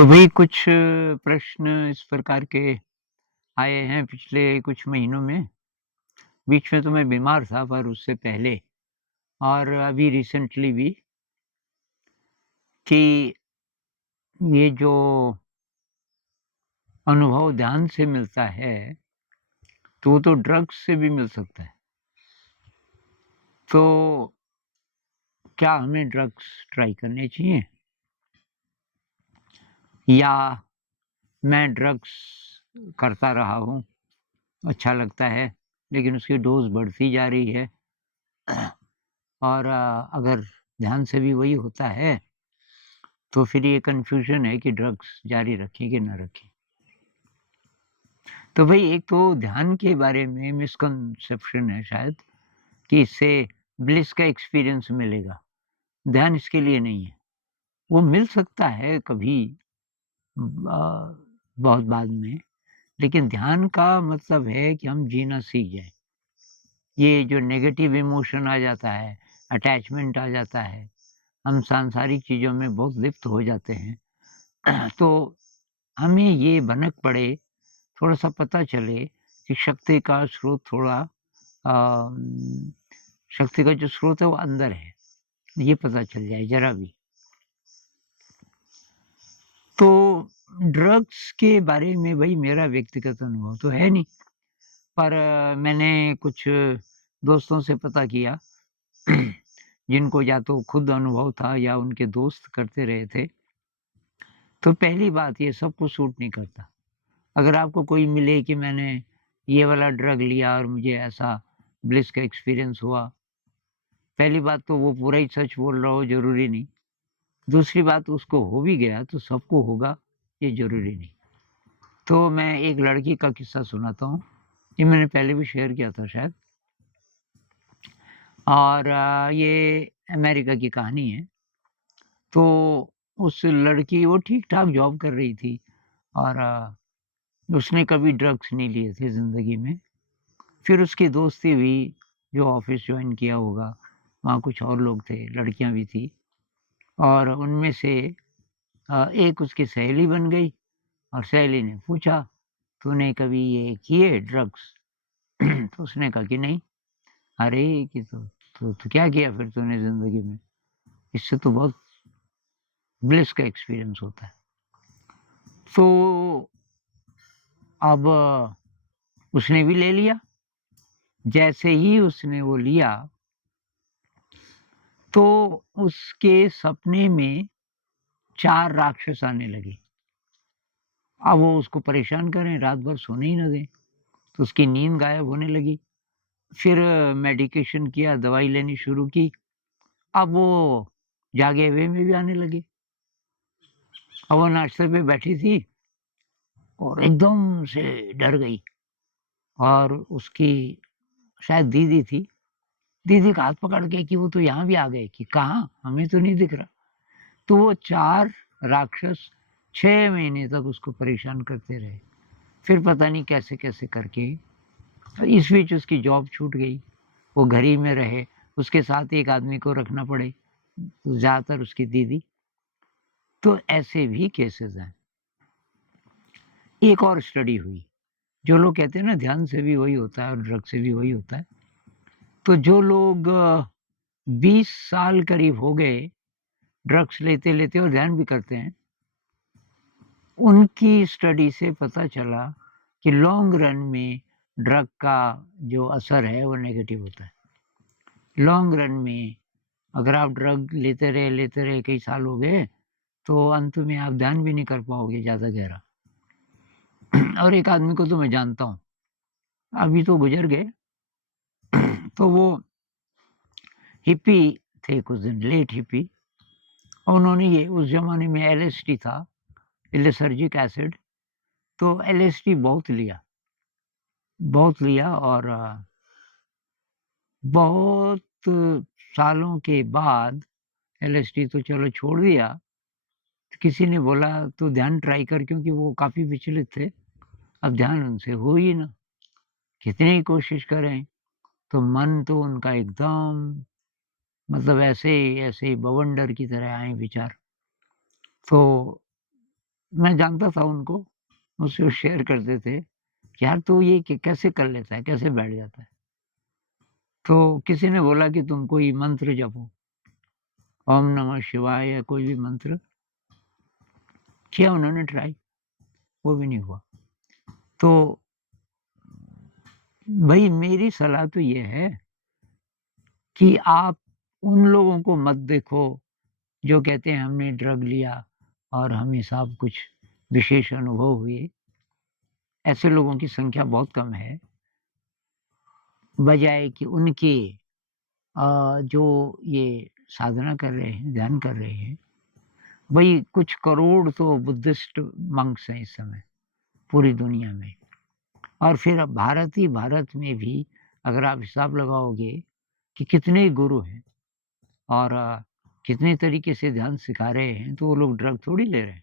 तो भई कुछ प्रश्न इस प्रकार के आए हैं पिछले कुछ महीनों में। बीच में तो मैं बीमार था पर उससे पहले और अभी रिसेंटली भी कि ये जो अनुभव ध्यान से मिलता है, तो वो तो ड्रग्स से भी मिल सकता है। तो क्या हमें ड्रग्स ट्राई करने चाहिए? या मैं ड्रग्स करता रहा हूँ, अच्छा लगता है, लेकिन उसकी डोज़ बढ़ती जा रही है और अगर ध्यान से भी वही होता है तो फिर ये कन्फ्यूज़न है कि ड्रग्स जारी रखें कि ना रखें। तो भई एक तो ध्यान के बारे में मिसकंसेप्शन है शायद कि इससे ब्लिस का एक्सपीरियंस मिलेगा। ध्यान इसके लिए नहीं है। वो मिल सकता है कभी बहुत बाद में, लेकिन ध्यान का मतलब है कि हम जीना सीख जाएँ। ये जो नेगेटिव इमोशन आ जाता है, अटैचमेंट आ जाता है, हम सांसारिक चीज़ों में बहुत लिप्त हो जाते हैं। तो हमें ये भनक पड़े, थोड़ा-सा पता चले कि शक्ति का स्रोत थोड़ा शक्ति का जो स्रोत है वो अंदर है, ये पता चल जाए ज़रा भी। तो ड्रग्स के बारे में भई मेरा व्यक्तिगत अनुभव तो है नहीं, पर मैंने कुछ दोस्तों से पता किया जिनको या तो खुद अनुभव था या उनके दोस्त करते रहे थे। तो पहली बात ये सबको सूट नहीं करता। अगर आपको कोई मिले कि मैंने ये वाला ड्रग लिया और मुझे ऐसा ब्लिस का एक्सपीरियंस हुआ, पहली बात तो वो पूरा ही सच बोल रहा हो ज़रूरी नहीं। दूसरी बात उसको हो भी गया तो सबको होगा ये ज़रूरी नहीं। तो मैं एक लड़की का किस्सा सुनाता हूँ, ये मैंने पहले भी शेयर किया था शायद और ये अमेरिका की कहानी है। तो उस लड़की वो ठीक-ठाक जॉब कर रही थी और उसने कभी ड्रग्स नहीं लिए थे ज़िंदगी में। फिर उसकी दोस्ती हुई, जो ऑफ़िस जॉइन किया होगा, वहाँ कुछ और लोग थे, लड़कियाँ भी थी और उनमें से एक उसकी सहेली बन गई और सहेली ने पूछा, "तूने कभी ये किए ड्रग्स?" तो उसने कहा कि नहीं। अरे! कि तो क्या किया फिर तूने ज़िंदगी में? इससे तो बहुत ब्लिस का एक्सपीरियंस होता है। तो अब उसने भी ले लिया। जैसे ही उसने वो लिया, तो उसके सपने में 4 राक्षस आने लगे। अब वो उसको परेशान करें, रात भर सोने ही ना दें, तो उसकी नींद गायब होने लगी। फिर मेडिकेशन किया, दवाई लेनी शुरू की, अब वो जागे हुए में भी आने लगे। अब वो नाश्ते पे बैठी थी और एकदम से डर गई और उसकी शायद दीदी थी, दीदी का हाथ पकड़ के कि वो तो यहाँ भी आ गए, कि कहाँ? हमें तो नहीं दिख रहा। तो वो 4 राक्षस 6 महीने तक उसको परेशान करते रहे। फिर पता नहीं कैसे-कैसे करके इस बीच उसकी जॉब छूट गई। वो घर ही में रहे, उसके साथ एक आदमी को रखना पड़े, ज़्यादातर उसकी दीदी। तो ऐसे भी केसेज़ हैं। एक और स्टडी हुई, जो लोग कहते हैं ना ध्यान से भी वही होता है और ड्रग से भी वही होता है। तो जो लोग 20 साल करीब हो गए ड्रग्स लेते-लेते और ध्यान भी करते हैं, उनकी स्टडी से पता चला कि लॉन्ग रन में ड्रग का जो असर है वो नेगेटिव होता है। लॉन्ग रन में अगर आप ड्रग लेते रहे कई साल हो गए, तो अंत में आप ध्यान भी नहीं कर पाओगे ज़्यादा गहरा। और एक आदमी को तो मैं जानता हूँ, अभी तो गुज़र गए, तो वो हिप्पी थे कुछ दिन, लेट हिप्पी और उन्होंने ये उस ज़माने में एलएसडी था, लिसर्जिक एसिड, तो एलएसडी बहुत लिया और बहुत सालों के बाद एलएसडी तो चलो छोड़ दिया, तो किसी ने बोला तू ध्यान ट्राई कर क्योंकि वो काफ़ी विचलित थे, अब ध्यान उनसे हो ही ना, कितनी ही कोशिश करें, तो मन तो उनका एकदम मतलब ऐसे ही बवंडर की तरह आए विचार। तो मैं जानता था उनको, मुझसे वो शेयर करते थे कि यार तू ये कैसे कर लेता है, कैसे बैठ जाता है? तो किसी ने बोला कि तुम कोई मंत्र जपो, ओम नमः शिवाय या कोई भी मंत्र। किया उन्होंने ट्राई, वो भी नहीं हुआ। तो भई मेरी सलाह तो ये है कि आप उन लोगों को मत देखो जो कहते हैं हमने ड्रग लिया और हमें सब कुछ विशेष अनुभव हुए। ऐसे लोगों की संख्या बहुत कम है, बजाए कि उनके जो ये साधना कर रहे हैं, ध्यान कर रहे हैं, वही कुछ करोड़ तो बुद्धिस्ट मंक्स हैं इस समय पूरी दुनिया में। और फिर अब भारत में भी अगर आप हिसाब लगाओगे कि कितने गुरु हैं और कितने तरीके से ध्यान सिखा रहे हैं, तो वो लोग ड्रग थोड़ी ले रहे हैं।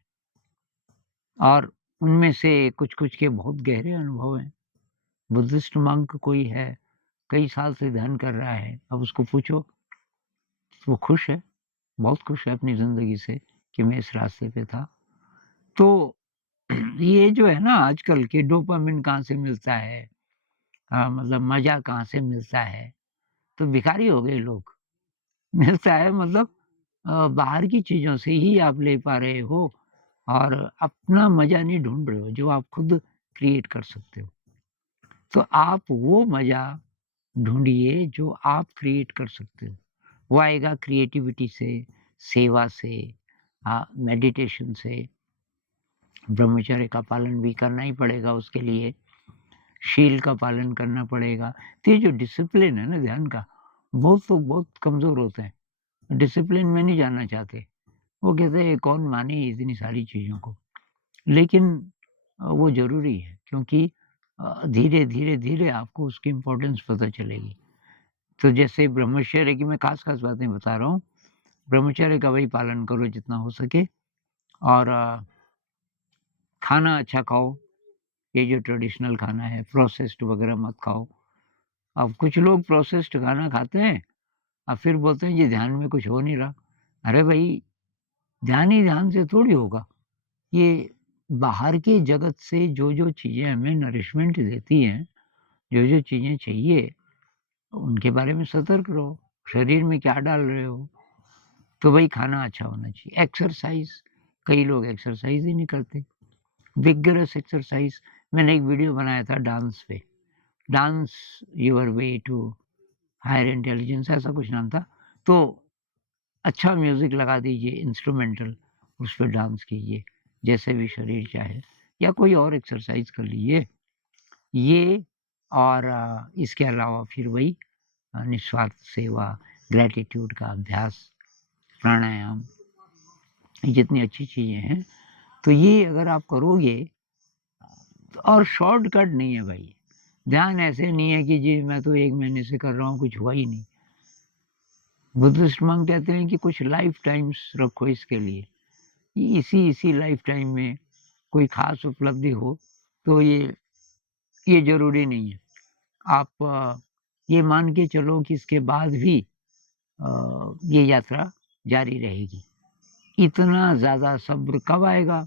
और उनमें से कुछ-कुछ के बहुत गहरे अनुभव हैं। बुद्धिस्ट मंक कोई है, कई साल से ध्यान कर रहा है, अब उसको पूछो, वो खुश है, बहुत खुश है अपनी ज़िंदगी से कि मैं इस रास्ते पे था। तो ये जो है ना आजकल कि डोपामाइन कहाँ से मिलता है, मतलब मज़ा कहाँ से मिलता है, तो भिखारी हो गए लोग। मिलता है मतलब बाहर की चीज़ों से ही आप ले पा रहे हो और अपना मज़ा नहीं ढूँढ रहे हो, जो आप खुद क्रिएट कर सकते हो। तो आप वो मज़ा ढूँढिए जो आप क्रिएट कर सकते हो। वो आएगा क्रिएटिविटी से, सेवा से, मेडिटेशन से, ब्रह्मचर्य का पालन भी करना ही पड़ेगा उसके लिए, शील का पालन करना पड़ेगा। तो ये जो डिसिप्लिन है ना ध्यान का, बहुत लोग बहुत कमज़ोर होते हैं, डिसिप्लिन में नहीं जाना चाहते। वो कहते हैं कौन माने इतनी सारी चीज़ों को। लेकिन वो ज़रूरी है क्योंकि धीरे आपको उसकी इम्पोर्टेंस पता चलेगी। तो जैसे ब्रह्मचर्य की मैं ख़ास-ख़ास बातें बता रहा हूँ। ब्रह्मचर्य का वही पालन करो जितना हो सके और खाना अच्छा खाओ, ये जो ट्रेडिशनल खाना है, प्रोसेस्ड वग़ैरह मत खाओ। अब कुछ लोग प्रोसेस्ड खाना खाते हैं और फिर बोलते हैं जी ध्यान में कुछ हो नहीं रहा। अरे भई, ध्यान ही ध्यान से थोड़ी होगा। ये बाहर के जगत से जो चीज़ें हमें नरिशमेंट देती हैं, जो चीज़ें चाहिए, उनके बारे में सतर्क रहो। शरीर में क्या डाल रहे हो? तो वही खाना अच्छा होना चाहिए। एक्सरसाइज़, कई लोग एक्सरसाइज़ ही नहीं करते। विगरस एक्सरसाइज़, मैंने एक वीडियो बनाया था डांस पे। Dance your way to higher intelligence ऐसा कुछ नाम था। तो अच्छा म्यूज़िक लगा दीजिए इंस्ट्रूमेंटल, उस पे डांस कीजिए, जैसे भी शरीर चाहे या कोई और एक्सरसाइज़ कर लीजिए। ये और इसके अलावा फिर वही निस्वार्थ सेवा, ग्रैटिट्यूड का अभ्यास, प्राणायाम, ये जितनी अच्छी चीज़ें हैं, तो ये अगर आप करोगे तो और शॉर्टकट नहीं है भाई। ध्यान ऐसे नहीं है कि जी मैं तो 1 महीने से कर रहा हूँ, कुछ हुआ ही नहीं। बुद्धिस्ट मंक कहते हैं कि कुछ लाइफ टाइम्स रखो इसके लिए। इसी लाइफ टाइम में कोई ख़ास उपलब्धि हो, तो ये ज़रूरी नहीं है। आप ये मान के चलो कि इसके बाद भी ये यात्रा जारी रहेगी। इतना ज़्यादा सब्र कब आएगा?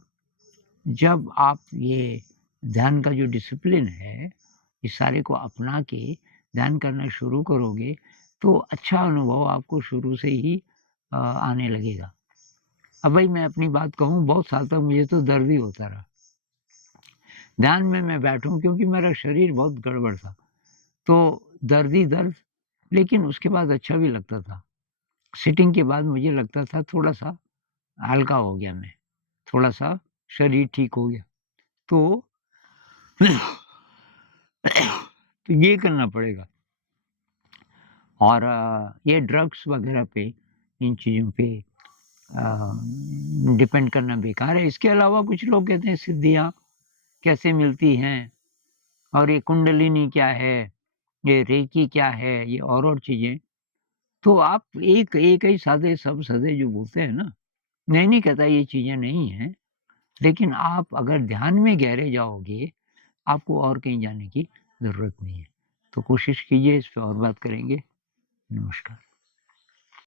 जब आप ये ध्यान का जो डिसिप्लिन है, इस सारे को अपना के ध्यान करना शुरू करोगे, तो अच्छा अनुभव आपको शुरू से ही आने लगेगा। अब भाई मैं अपनी बात कहूँ, बहुत साल तक मुझे तो दर्द ही होता रहा। ध्यान में मैं बैठूँ क्योंकि मेरा शरीर बहुत गड़बड़ था, तो दर्द ही दर्द, लेकिन उसके बाद अच्छा भी लगता था। सिटिंग के बाद मुझे लगता था थोड़ा-सा हल्का हो गया मैं, थोड़ा-सा शरीर ठीक हो गया। तो तो ये करना पड़ेगा और ये ड्रग्स वगैरह पे, इन चीज़ों पे डिपेंड करना बेकार है। इसके अलावा कुछ लोग कहते हैं सिद्धियाँ कैसे मिलती हैं और ये कुंडलिनी क्या है, ये रेकी क्या है, ये और चीज़ें। तो आप एक एक ही साधे सब सधे जो बोलते हैं ना, मैं नहीं कहता ये चीज़ें नहीं हैं, लेकिन आप अगर ध्यान में गहरे जाओगे, आपको और कहीं जाने की ज़रूरत नहीं है। तो कोशिश कीजिए, इस पे और बात करेंगे। नमस्कार।